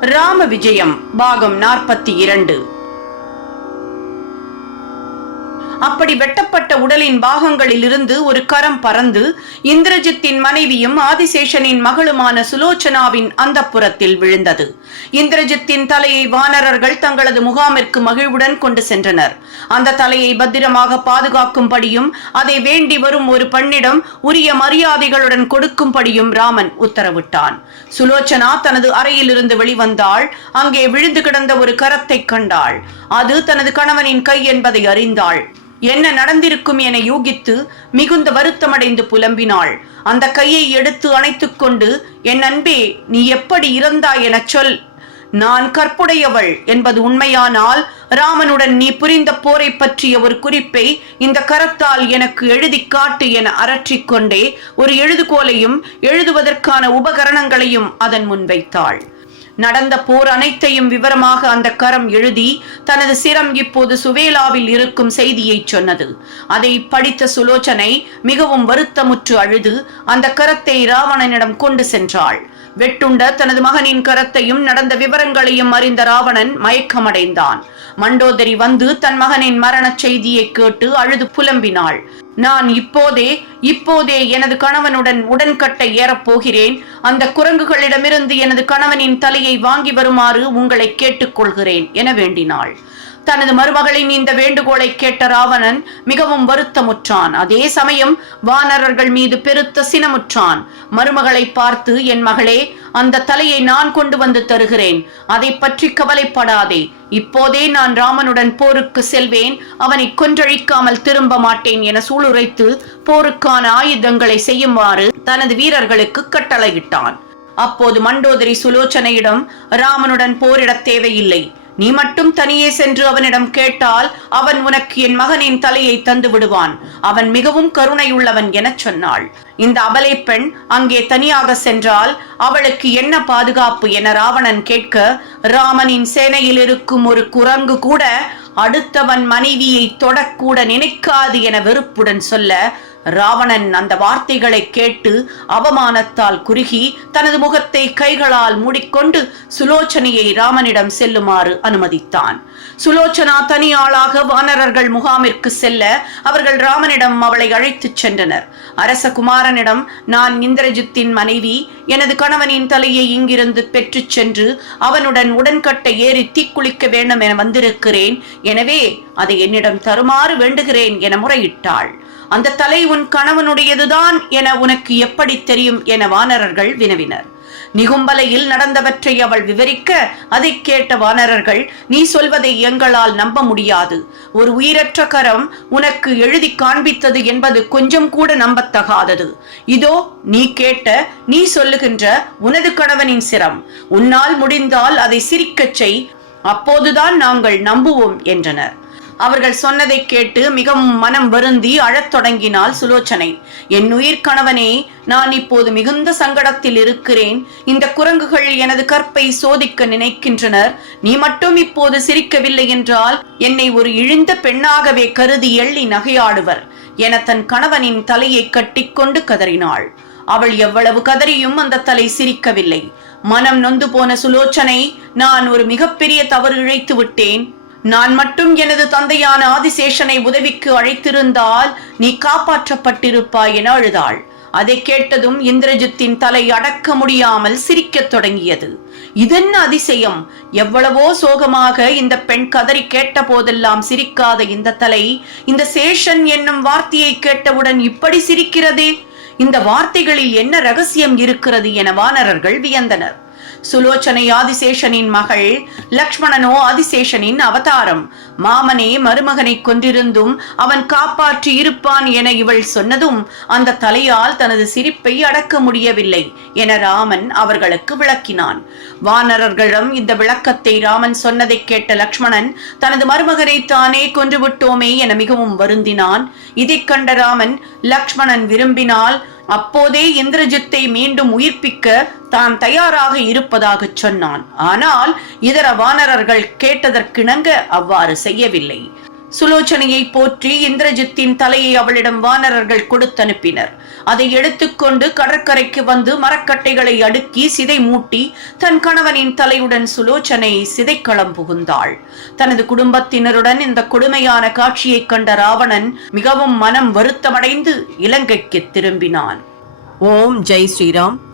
ராம விஜயம் பாகம் நாற்பத்தி இரண்டு. அப்படி வெட்டப்பட்ட உடலின் பாகங்களிலிருந்து ஒரு கரம் பறந்து இந்திரஜித்தின் மனைவியும் ஆதிசேஷனின் மகளுமான சுலோச்சனாவின் அந்த புறத்தில் விழுந்தது. இந்திரஜித்தின் தலையை வானரர்கள் தங்களது முகாமிற்கு மகிழ்வுடன் கொண்டு சென்றனர். அந்த தலையை பத்திரமாக பாதுகாக்கும்படியும் அதை வேண்டி வரும் ஒரு பெண்ணிடம் உரிய மரியாதைகளுடன் கொடுக்கும்படியும் ராமன் உத்தரவிட்டான். சுலோச்சனா தனது அறையிலிருந்து வெளிவந்தாள் அங்கே விழுந்து கிடந்த ஒரு கரத்தை கண்டாள். அது தனது கணவனின் கை என்பதை அறிந்தாள். என்ன நடந்திருக்கும் என யூகித்து மிகுந்த வருத்தமடைந்து புலம்பினாள். அந்த கையை எடுத்து அணைத்துக் கொண்டு என் அன்பே நீ எப்படி இறந்தாய் எனச் சொல். நான் கற்புடையவள் என்பது உண்மையானால் ராமனுடன் நீ புரிந்த போரை பற்றிய ஒரு குறிப்பை இந்த கரத்தால் எனக்கு எழுதி காட்டு என அரற்றிக்கொண்டே ஒரு எழுதுகோலையும் எழுதுவதற்கான உபகரணங்களையும் அதன் முன் வைத்தாள். நடந்த போர் அனைத்தையும் விவரமாக அந்த கரம் எழுதி தனது சிரம் இப்போது சுவேலாவில் இருக்கும் செய்தியை சொன்னது. அதை படித்த சுலோச்சனை மிகவும் வருத்தமுற்று அழுது அந்த கரத்தை ராவணனிடம் கொண்டு சென்றாள். வெட்டுண்ட தனது மகனின் கரத்தையும் நடந்த விவரங்களையும் அறிந்த ராவணன் மயக்கமடைந்தான். மண்டோதரி வந்து தன் மகனின் மரணச் செய்தியை கேட்டு அழுது புலம்பினாள். நான் இப்போதே இப்போதே எனது கணவனுடன் உடன்கட்டை ஏறப் போகிறேன். அந்த குரங்குகளிடமிருந்து எனது கணவனின் தலையை வாங்கி வருமாறு உங்களை கேட்டுக்கொள்கிறேன் என வேண்டினாள். தனது மருமகளின் இந்த வேண்டுகோளை கேட்ட ராவணன் மிகவும் வருத்தமுற்றான். அதே சமயம் வானரர்கள் மீது பெருத்த சினமுற்றான். மருமகளை பார்த்து என் மகளே அந்த தலையை நான் கொண்டு வந்து தருகிறேன். அதை பற்றி கவலைப்படாதே. இப்போதே நான் ராமனுடன் போருக்கு செல்வேன். அவனை கொன்றழிக்காமல் திரும்ப மாட்டேன் என சூளுரைத்து போருக்கான ஆயுதங்களை செய்யுமாறு தனது வீரர்களுக்கு கட்டளையிட்டான். அப்போது மண்டோதரி சுலோச்சனையிடம் ராமனுடன் போரிடத் தேவையில்லை. நீ மட்டும் தனியே சென்று அவனிடம் கேட்டால் அவன் உனக்கு என் மகனின் தலையை தந்து விடுவான். அவன் மிகவும் கருணையுள்ளவன் எனச் சொன்னாள். இந்த அபலை பெண் அங்கே தனியாக சென்றால் அவளுக்கு என்ன பாதுகாப்பு என ராவணன் கேட்க ராமனின் சேனையில் இருக்கும் ஒரு குரங்கு கூட அடுத்தவன் மனைவியை தொடக்கூட நினைக்காது என வெறுப்புடன் சொல்ல ராவணன் அந்த வார்த்தைகளை கேட்டு அவமானத்தால் குறுகி தனது முகத்தை கைகளால் மூடிக்கொண்டு சுலோச்சனையை ராமனிடம் செல்லுமாறு அனுமதித்தான். சுலோச்சனா தனியாளாக வானரர்கள் முகாமிற்கு செல்ல அவர்கள் ராமனிடம் அவளை அழைத்துச் சென்றனர். அரச குமாரனிடம் நான் இந்திரஜித்தின் மனைவி. எனது கணவனின் தலையை இங்கிருந்து பெற்றுச் சென்று அவனுடன் உடன்கட்டை ஏறி தீக்குளிக்க வேண்டும் என வந்திருக்கிறேன். எனவே அதை என்னிடம் தருமாறு வேண்டுகிறேன் என முறையிட்டாள். அந்த தலை உன் கணவனுடையதுதான் என உனக்கு எப்படி தெரியும் என வானரர்கள் வினவினர். நிகும்பலையில் நடந்தவற்றை அவள் விவரிக்க அதை கேட்ட வானரர்கள் நீ சொல்வதை எங்களால் நம்ப முடியாது. ஒரு உயிரற்ற கரம் உனக்கு எழுதி காண்பித்தது என்பது கொஞ்சம் கூட நம்பத்தகாதது. இதோ நீ கேட்ட நீ சொல்லுகின்ற உனது கணவனின் சிரம். உன்னால் முடிந்தால் அதை சிரிக்கச் செய். அப்போதுதான் நாங்கள் நம்புவோம் என்றனர். அவர்கள் சொன்னதை கேட்டு மிகவும் மனம் வருந்தி அழத் தொடங்கினாள் சுலோச்சனை. என் உயிர் கணவனே நான் இப்போது மிகுந்த சங்கடத்தில் இருக்கிறேன். இந்த குரங்குகள் எனது கற்பை சோதிக்க நினைக்கின்றனர். நீ மட்டும் இப்போது சிரிக்கவில்லை என்றால் என்னை ஒரு இழிந்த பெண்ணாகவே கருதி எள்ளி நகையாடுவர் என தன் கணவனின் தலையை கட்டிக்கொண்டு கதறினாள். அவள் எவ்வளவு கதறியும் அந்த தலை சிரிக்கவில்லை. மனம் நொந்து போன சுலோச்சனை நான் ஒரு மிகப்பெரிய தவறு இழைத்து விட்டேன். நான் மட்டும் எனது தந்தையான ஆதிசேஷனை உதவிக்கு அழைத்திருந்தால் நீ காப்பாற்றப்பட்டிருப்பாய் என அழுதாள். அதை கேட்டதும் இந்திரஜித்தின் தலை அடக்க முடியாமல் சிரிக்கத் தொடங்கியது. இதென்ன அதிசயம்? எவ்வளவோ சோகமாக இந்த பெண் கதறி கேட்ட போதெல்லாம் சிரிக்காத இந்த தலை இந்த சேஷன் என்னும் வார்த்தையை கேட்டவுடன் இப்படி சிரிக்கிறதே? இந்த வார்த்தைகளில் என்ன ரகசியம் இருக்கிறது? என வானரர்கள் வியந்தனர். சுலோச்சனை ஆதிசேஷனின் மகள் லக்ஷ்மணனோ ஆதிசேஷனின் அவதாரம். மாமனே மருமகனை கொன்றிருந்தும் அவன் காப்பாற்றி இருப்பான் என இவள் சொன்னதும் அந்த தலையால் தனது சிரிப்பை அடக்க முடியவில்லை என ராமன் அவர்களுக்கு விளக்கினான். வானரர்களிடம் இந்த விளக்கத்தை ராமன் சொன்னதை கேட்ட லக்ஷ்மணன் தனது மருமகனை தானே கொன்றுவிட்டோமே என மிகவும் வருந்தினான். இதைக் கண்ட ராமன் லக்ஷ்மணன் விரும்பினால் அப்போதே இந்திரஜித்தை மீண்டும் உயிர்ப்பிக்க தான் தயாராக இருப்பதாக சொன்னான். ஆனால் இதர வானரர்கள் கேட்டதற்கிணங்க அவ்வாறு செய்யவில்லை. சுலோச்சனையை போற்றி இந்திரஜித்தின் தலையை அவளிடம் வானரர்கள் கொடுத்தனுப்பினர். அதை எடுத்துக்கொண்டு கடற்கரைக்கு வந்து மரக்கட்டைகளை அடுக்கி சிதை மூட்டி தன் கணவனின் தலையுடன் சுலோச்சனை சிதைக்களம் புகுந்தாள். தனது குடும்பத்தினருடன் இந்த கொடுமையான காட்சியைக் கண்ட ராவணன் மிகவும் மனம் வருத்தமடைந்து இலங்கைக்கு திரும்பினான். ஓம் ஜெய் ஸ்ரீராம்.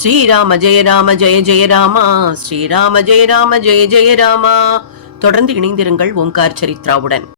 ஸ்ரீராம ஜெய ராம ஜெய ஜெய ராமா ஸ்ரீராம ஜெய ராம ஜெய ஜெய ராமா. தொடர்ந்து இணைந்திருங்கள் ஓங்கார் சரித்ராவுடன்.